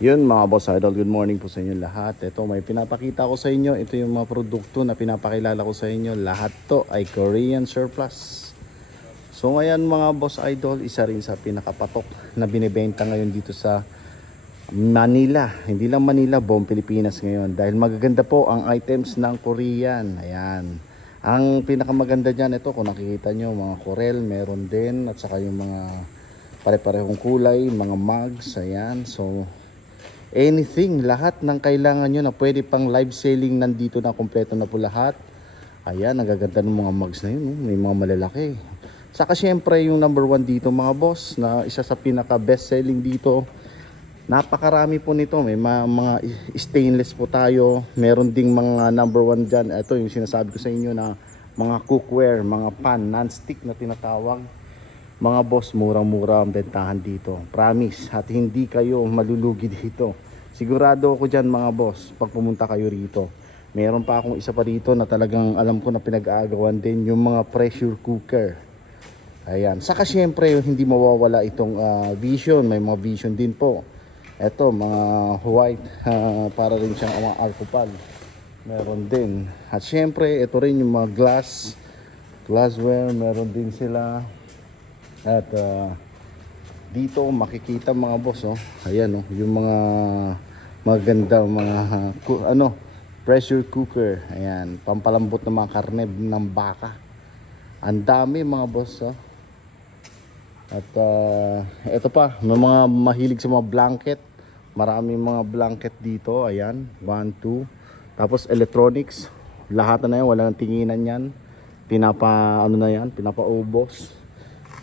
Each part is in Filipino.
Yun mga boss idol, good morning po sa inyo lahat. Ito may pinapakita ko sa inyo. Ito yung mga produkto na pinapakilala ko sa inyo. Lahat to ay Korean surplus. So ngayon mga boss idol, isa rin sa pinakapatok na binibenta ngayon dito sa Manila. Hindi lang Manila, buong Pilipinas ngayon. Dahil magaganda po ang items ng Korean. Ayan. Ang pinakamaganda dyan, ito kung nakikita nyo, mga Corel meron din. At saka yung mga pare-parehong kulay, mga mugs. Ayan. So anything, lahat ng kailangan nyo na pwede pang live selling, nandito na, kompleto na po lahat. Ayan, nagaganda ng mga mugs na yun, may mga malalaki. Saka syempre yung number one dito mga boss, na isa sa pinaka best selling dito, napakarami po nito. May mga stainless po tayo, meron ding mga number one dyan. Ito yung sinasabi ko sa inyo na mga cookware, mga pan, non-stick na tinatawag. Mga boss, murang-mura ang bentahan dito. Promise. At hindi kayo malulugi dito. Sigurado ako dyan mga boss, pag pumunta kayo rito. Meron pa akong isa pa dito na talagang alam ko na pinag-aagawan din, yung mga pressure cooker. Ayan. Saka syempre, hindi mawawala itong Vision. May mga Vision din po. Ito, mga white, para rin siyang mga alcohol. Meron din. At syempre, ito rin yung mga glassware. Meron din sila. At dito makikita mga boss, oh. Ayan, oh, yung mga maganda mga pressure cooker. Ayan, pampalambot ng mga karne ng baka. Ang dami mga boss, oh. At ito pa, may mga mahilig sa mga blanket. Maraming mga blanket dito. Ayan, 1, 2. Tapos electronics, lahat na yan, wala nang tinginan yan. Pinapaubos.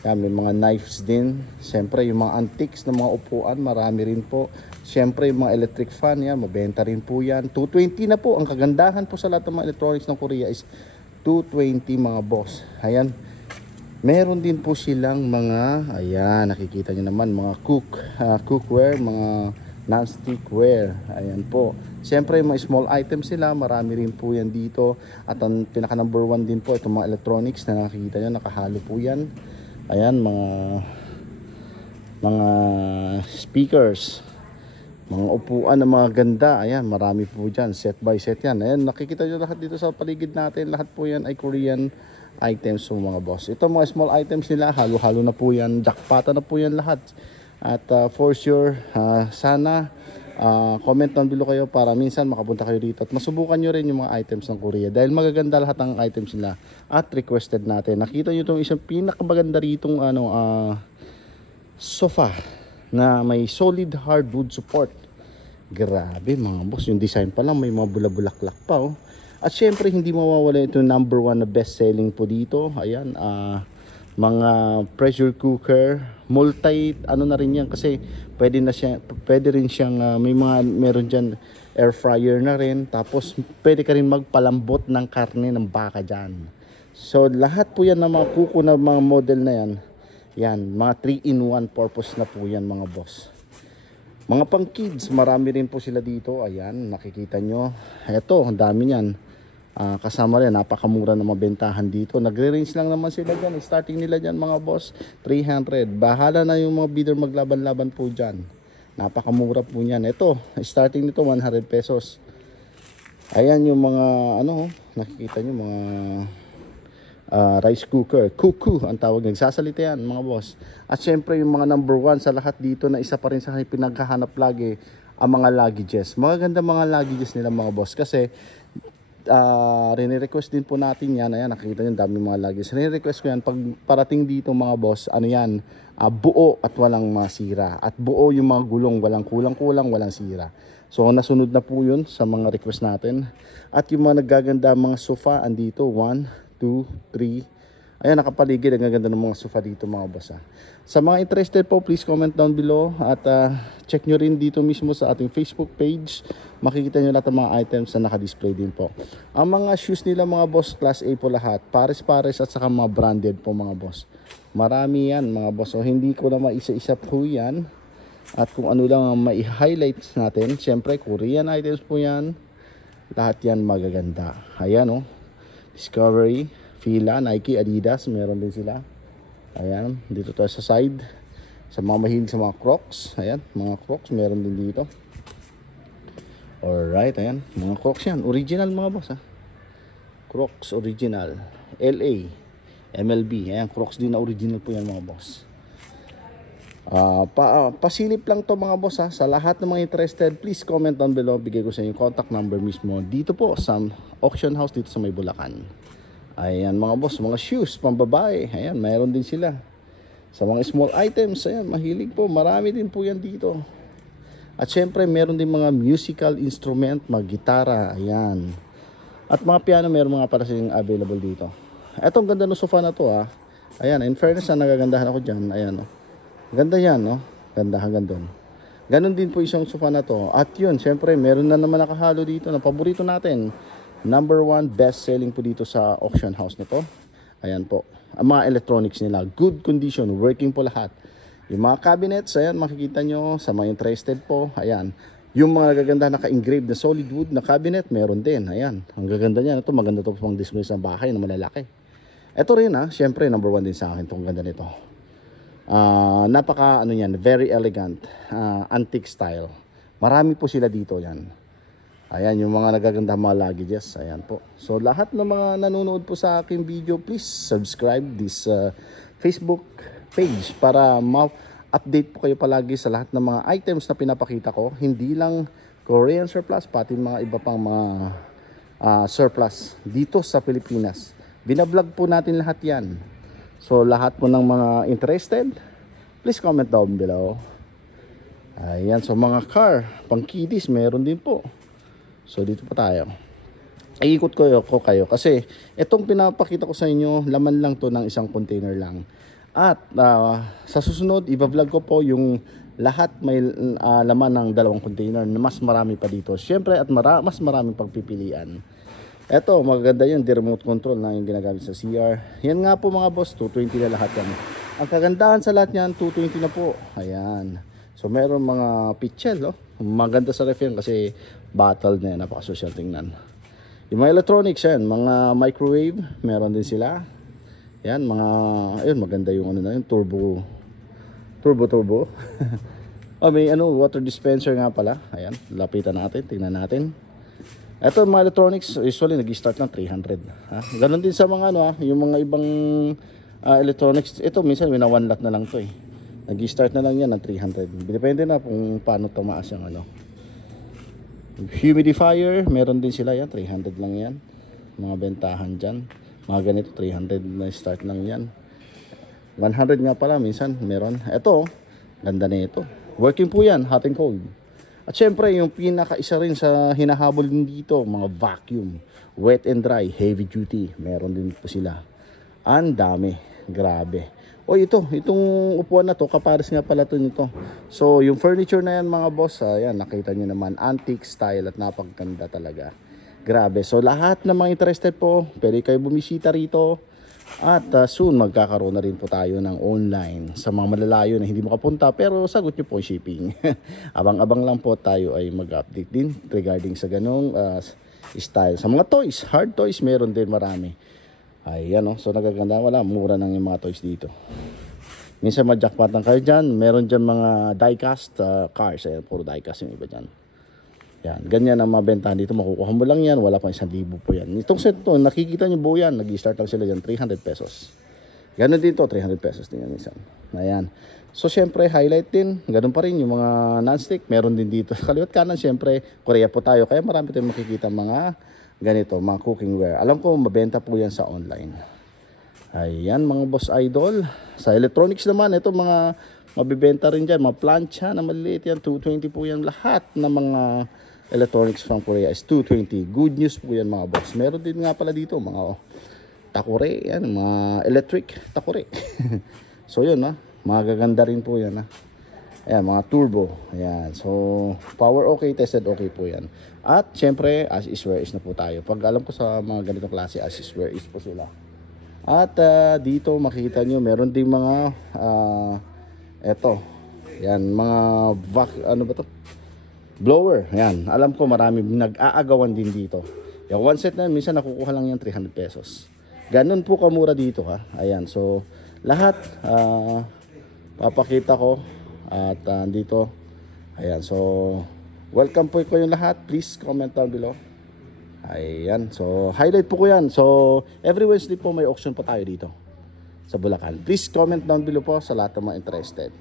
Yan, may mga knives din. Siyempre yung mga antiques na mga upuan, marami rin po. Siyempre yung mga electric fan, yan, mabenta rin po yan. 220 na po. Ang kagandahan po sa lahat ng mga electronics ng Korea is 220 mga boss. Ayan. Meron din po silang mga, ayan, nakikita nyo naman, mga cookware, mga non-stickware. Ayan po. Siyempre yung mga small items sila, marami rin po yan dito. At ang pinaka number one din po, itong mga electronics na nakikita nyo, nakahalo po yan. Ayan, mga speakers, mga upuan na mga ganda. Ayan, marami po dyan, set by set yan. Ayan, nakikita nyo lahat dito sa paligid natin. Lahat po yan ay Korean items po mga boss. Ito mga small items nila, halo-halo na po yan, jackpot na po yan lahat. At for sure, sana comment down below kayo para minsan makapunta kayo dito at masubukan nyo rin yung mga items ng Korea, dahil magaganda lahat ng items nila at requested natin. Nakita nyo itong isang pinakamaganda ritong sofa na may solid hardwood support. Grabe mga boss, yung design pa lang may mga bulabulaklak pa, oh. At syempre hindi mawawala ito, number one na best selling po dito. Ayan, mga pressure cooker, multi na rin yan, kasi pwede rin siyang meron diyan air fryer na rin, tapos pwede ka rin magpalambot ng karne ng baka diyan. So lahat po yan ng mga kuko na mga model na yan. Yan, mga 3-in-1 purpose na po yan mga boss. Mga pang kids, marami rin po sila dito. Ayan, nakikita nyo. Eto, ang dami niyan. Kasama rin, napakamura na mabentahan dito. Nagre-range lang naman sila dyan. Starting nila dyan mga boss, 300. Bahala na yung mga bidder maglaban-laban po dyan. Napakamura po niyan. Ito, starting nito 100 pesos. Ayan yung mga nakikita nyo, mga rice cooker. Kuku ang tawag, nagsasalita yan mga boss. At syempre yung mga number one sa lahat dito na isa pa rin sa pinaghahanap lagi, ang mga luggages. Magaganda mga luggages nila mga boss, kasi rini-request din po natin yan. Ayan, nakikita nyo, dami mga luggages. Rini-request ko yan pag parating dito mga boss, buo at walang masira. At buo yung mga gulong, walang kulang-kulang, walang sira. So nasunod na po yun sa mga request natin. At yung mga naggaganda mga sofa, andito 1, 2, 3. Ayan, nakapaligid. Ang ganda ng mga sofa dito mga boss. Sa mga interested po, please comment down below. At check nyo rin dito mismo sa ating Facebook page. Makikita nyo lahat ng mga items na naka-display din po. Ang mga shoes nila mga boss, class A po lahat. Pares-pares at saka mga branded po mga boss. Marami yan mga boss. So hindi ko na maisa-isa po yan. At kung ano lang ang mai-highlight natin, syempre Korean items po yan. Lahat yan magaganda. Ayan, oh. Discovery, Fila, Nike, Adidas, meron din sila. Ayan, dito tayo sa side. Sa mga mahilig sa mga Crocs, ayan, mga Crocs meron din dito. Alright, ayan. Mga Crocs yan. Original mga boss ha. Crocs original. LA. MLB. Ayan, Crocs din na original po yan mga boss. Pasilip lang to mga boss ha. Sa lahat ng mga interested, please comment down below. Bigay ko sa inyo yung contact number mismo dito po sa auction house dito sa may Bulacan. Ayan mga boss, mga shoes pambabae. Ayan, mayroon din sila. Sa mga small items, ayan, mahilig po. Marami din po yan dito. At syempre, meron din mga musical instrument, mga gitara. Ayan. At mga piano, meron mga para silang available dito. Etong ganda ng sofa na to ha. Ayan, in fairness na nagagandahan ako dyan. Ayan o. Ganda yan, no? Ganda hanggang doon. Ganon din po isang sofa na to. At yun, syempre, meron na naman nakahalo dito na paborito natin. Number 1 best selling po dito sa auction house na to. Ayan po. Ang mga electronics nila, good condition, working po lahat. Yung mga cabinets, ayan, makikita nyo sa mga interested po. Ayan. Yung mga nagaganda naka-engrave na solid wood na cabinet, meron din. Ayan. Ang gaganda niya. Ito, maganda to pang display sa bahay na malalaki. Ito rin ha, syempre, number 1 din sa akin itong ganda nito. Napaka ano yan, very elegant, antique style. Marami po sila dito yan. Ayan yung mga nagaganda mga luggages. Ayan po. So lahat ng mga nanonood po sa aking video, please subscribe this Facebook page para ma-update po kayo palagi sa lahat ng mga items na pinapakita ko. Hindi lang Korean surplus, pati mga iba pang mga surplus dito sa Pilipinas. Binablog po natin lahat yan. So lahat po ng mga interested, please comment down below. Ayan, so mga car, pang kiddies, meron din po. So dito pa tayo. Iikot ko kayo kasi itong pinapakita ko sa inyo, laman lang to ng isang container lang. At sa susunod, i-vlog ko po yung lahat may laman ng 2 container na mas marami pa dito. Siyempre at mas maraming pagpipilian. Eto, maganda yun, di remote control na yung ginagamit sa CR. Yan nga po mga boss, 220 na lahat yan. Ang kagandahan sa lahat yan, 220 na po. Ayan. So meron mga pitchel, oh. Maganda sa ref yan kasi battle na yan, napaka-social tingnan. Yung mga electronics yan, mga microwave, meron din sila. Yan, mga, ayun, maganda yung ano na yun, turbo. May water dispenser nga pala. Ayan, lapitan natin, tingnan natin. Ito mga electronics, usually nag-start ng 300. Ha? Ganon din sa mga yung mga ibang electronics. Ito minsan may na 1 lot na lang to eh. Nag-start na lang yan ng 300. Depende na kung paano tumaas yung humidifier, meron din sila yan, 300 lang yan. Mga bentahan dyan. Mga ganito, 300 na start lang yan. 100 nga pala, minsan meron. Ito, ganda na ito. Working po yan, hot and cold. At syempre, yung pinaka-isa rin sa hinahabol din dito, mga vacuum, wet and dry, heavy duty, meron din po sila. Ang dami, grabe. Itong upuan na to, kapares nga pala to nito. So, yung furniture na yan mga boss, ayan, nakita nyo naman, antique style at napaganda talaga. Grabe. So, lahat ng mga interested po, pwede kayo bumisita rito. At soon magkakaroon na rin po tayo ng online sa mga malalayo na hindi makapunta pero sagot nyo po shipping. Abang-abang lang po tayo ay mag-update din regarding sa ganong style. Sa mga toys, hard toys meron din marami. Ayan so nagaganda, wala, mura nang yung mga toys dito. Minsan ma-jackpot lang kayo dyan, meron dyan mga die-cast cars. Ayan, puro die-cast yung iba dyan. Yan, ganyan ang mabentahan dito, makukuha mo lang yan, wala pang 1,000 po yan. Itong set to, nakikita nyo buo yan, nag-start lang sila dyan, 300 pesos. Ganon dito, 300 pesos din yan minsan. Ayan. So, syempre, highlight din, ganon pa rin yung mga non-stick, meron din dito. Kaliwat kanan, syempre, Korea po tayo, kaya marami tayong makikita mga ganito, mga cookware. Alam ko, mabenta po yan sa online. Ayan, mga boss idol. Sa electronics naman, ito mga mabibenta rin dyan, mga plancha na maliliit yan, 220 po yan. Lahat ng mga electronics from Korea is 220. Good news po yan mga boss. Meron din nga pala dito mga takore, yan, mga electric takore. So yun magaganda rin po yan Ayan, mga turbo. Ayan, so power okay, tested okay po yan. At syempre, as is where is na po tayo. Pag alam ko sa mga ganitong klase, as is where is po sila. At dito makikita nyo, meron ding mga eto, yan, mga blower. Yan, alam ko marami nag-aagawan din dito. Yung one set na minsan nakukuha lang yan 300 pesos. Ganun po kamura dito Ayan, so lahat papakita ko at dito. Ayan, so Welcome po kayong lahat. Please comment down below. Ayan. So, highlight po ko yan. So, every Wednesday po may auction po tayo dito sa Bulacan. Please comment down below po sa lahat ng mga interested.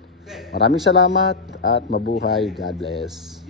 Maraming salamat at mabuhay. God bless.